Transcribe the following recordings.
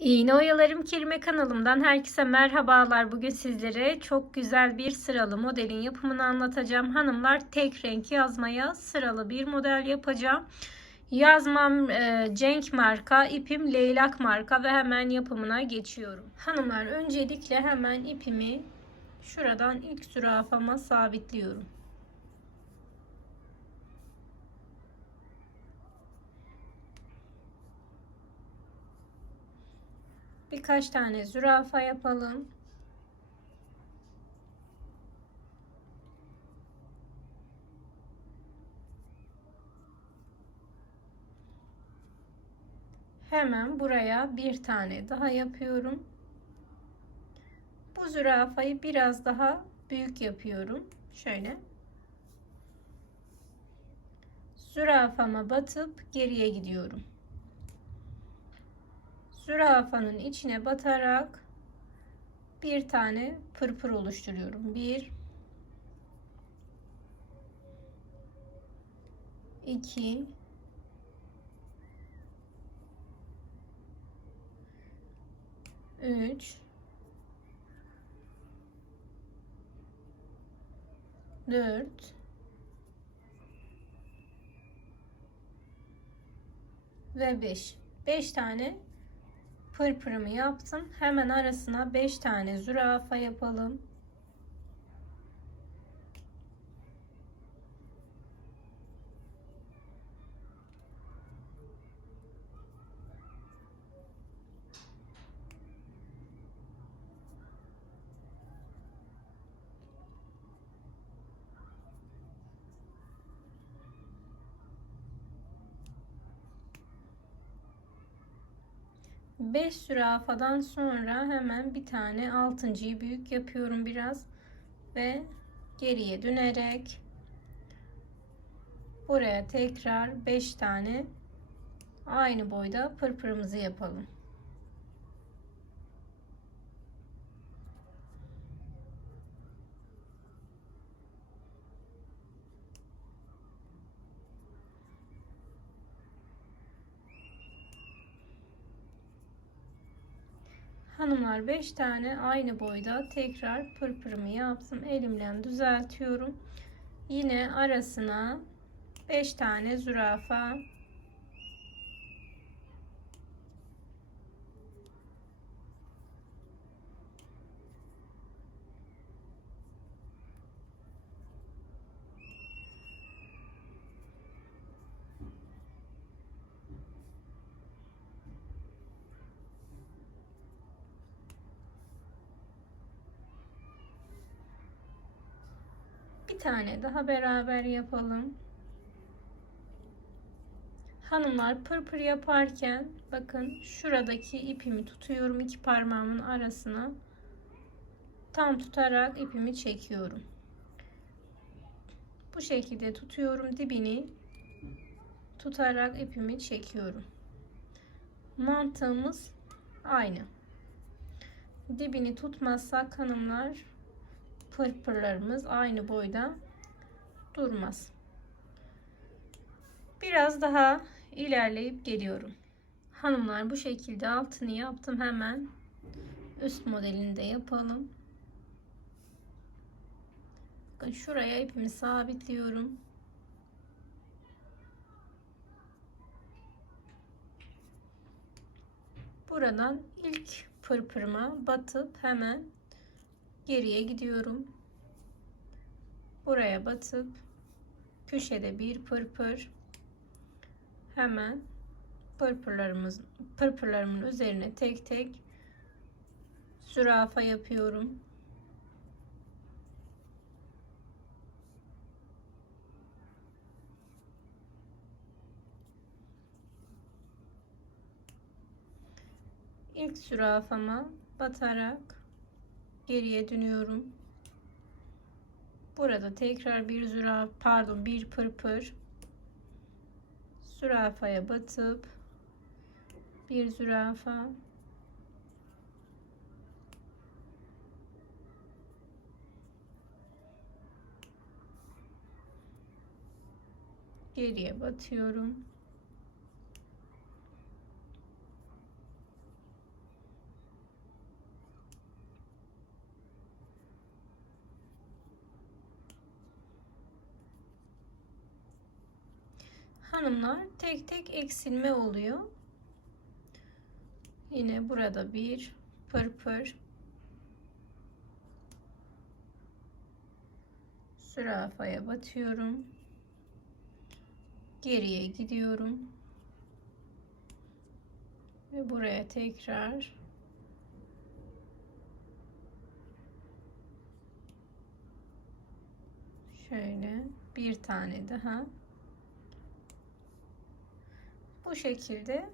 İğne Oyalarım Kelime kanalımdan herkese merhabalar. Bugün sizlere çok güzel bir sıralı modelin yapımını anlatacağım. Hanımlar tek renk yazmaya sıralı bir model yapacağım. Yazmam e, Cenk marka, ipim Leylak marka ve hemen yapımına geçiyorum. Hanımlar öncelikle hemen ipimi şuradan ilk zürafama sabitliyorum. Birkaç tane zürafa yapalım. Hemen buraya bir tane daha yapıyorum. Bu zürafayı biraz daha büyük yapıyorum. Şöyle. Zürafama batıp geriye gidiyorum zürafanın içine batarak bir tane pırpır oluşturuyorum. Bir, iki, üç, dört, ve 5. 5 tane pırpırımı yaptım. Hemen arasına 5 tane zürafa yapalım. Beş zürafadan sonra hemen bir tane altıncıyı büyük yapıyorum biraz ve geriye dönerek buraya tekrar 5 tane aynı boyda pırpırımızı yapalım. Hanımlar 5 tane aynı boyda tekrar pırpırımı yaptım. Elimle düzeltiyorum. Yine arasına 5 tane zürafa Bir tane daha beraber yapalım. Hanımlar pırpır yaparken bakın şuradaki ipimi tutuyorum iki parmağımın arasına. Tam tutarak ipimi çekiyorum. Bu şekilde tutuyorum dibini tutarak ipimi çekiyorum. Mantığımız aynı. Dibini tutmazsak hanımlar pırpırlarımız aynı boyda durmaz. Biraz daha ilerleyip geliyorum. Hanımlar bu şekilde altını yaptım. Hemen üst modelini de yapalım. Bakın şuraya ipimi sabitliyorum. Buradan ilk pırpırıma batıp hemen geriye gidiyorum. Buraya batıp köşede bir pırpır hemen pırpırlarımız pırpırlarımın üzerine tek tek zürafa yapıyorum. İlk zürafama batarak geriye dönüyorum. Burada tekrar bir zürafa pardon bir pırpır zürafaya batıp bir zürafa geriye batıyorum hanımlar tek tek eksilme oluyor. Yine burada bir pırpır zürafaya batıyorum. Geriye gidiyorum. Ve buraya tekrar şöyle bir tane daha bu şekilde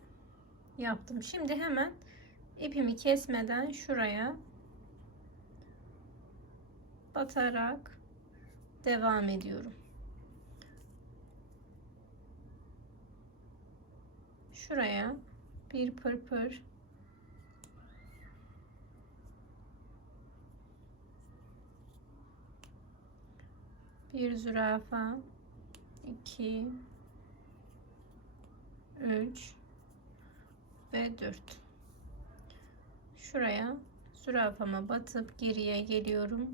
yaptım. Şimdi hemen ipimi kesmeden şuraya batarak devam ediyorum. Şuraya bir pırpır bir zürafa 2 3 ve 4 şuraya zürafama batıp geriye geliyorum.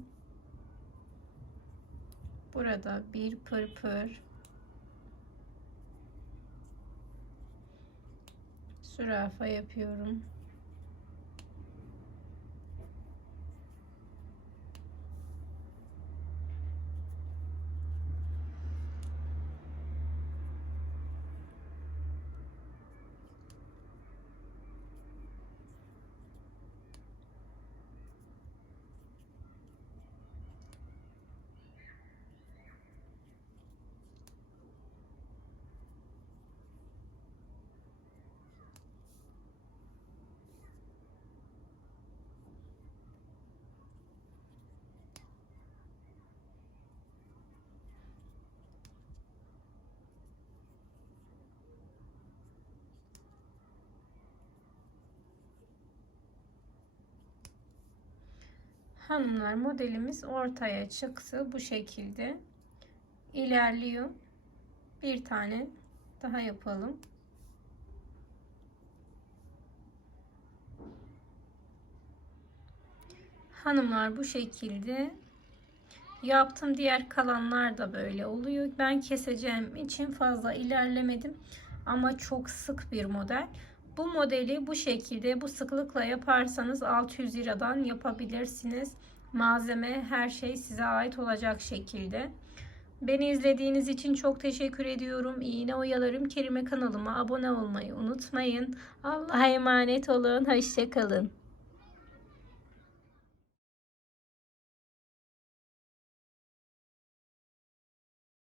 Burada bir pırpır. Zürafa yapıyorum Hanımlar modelimiz ortaya çıktı. Bu şekilde ilerliyor. Bir tane daha yapalım. Hanımlar bu şekilde yaptım. Diğer kalanlar da böyle oluyor. Ben keseceğim için fazla ilerlemedim. Ama çok sık bir model. Bu modeli bu şekilde bu sıklıkla yaparsanız 600 liradan yapabilirsiniz. Malzeme her şey size ait olacak şekilde. Beni izlediğiniz için çok teşekkür ediyorum. İğne oyalarım Kerime kanalıma abone olmayı unutmayın. Allah'a emanet olun. Hoşçakalın.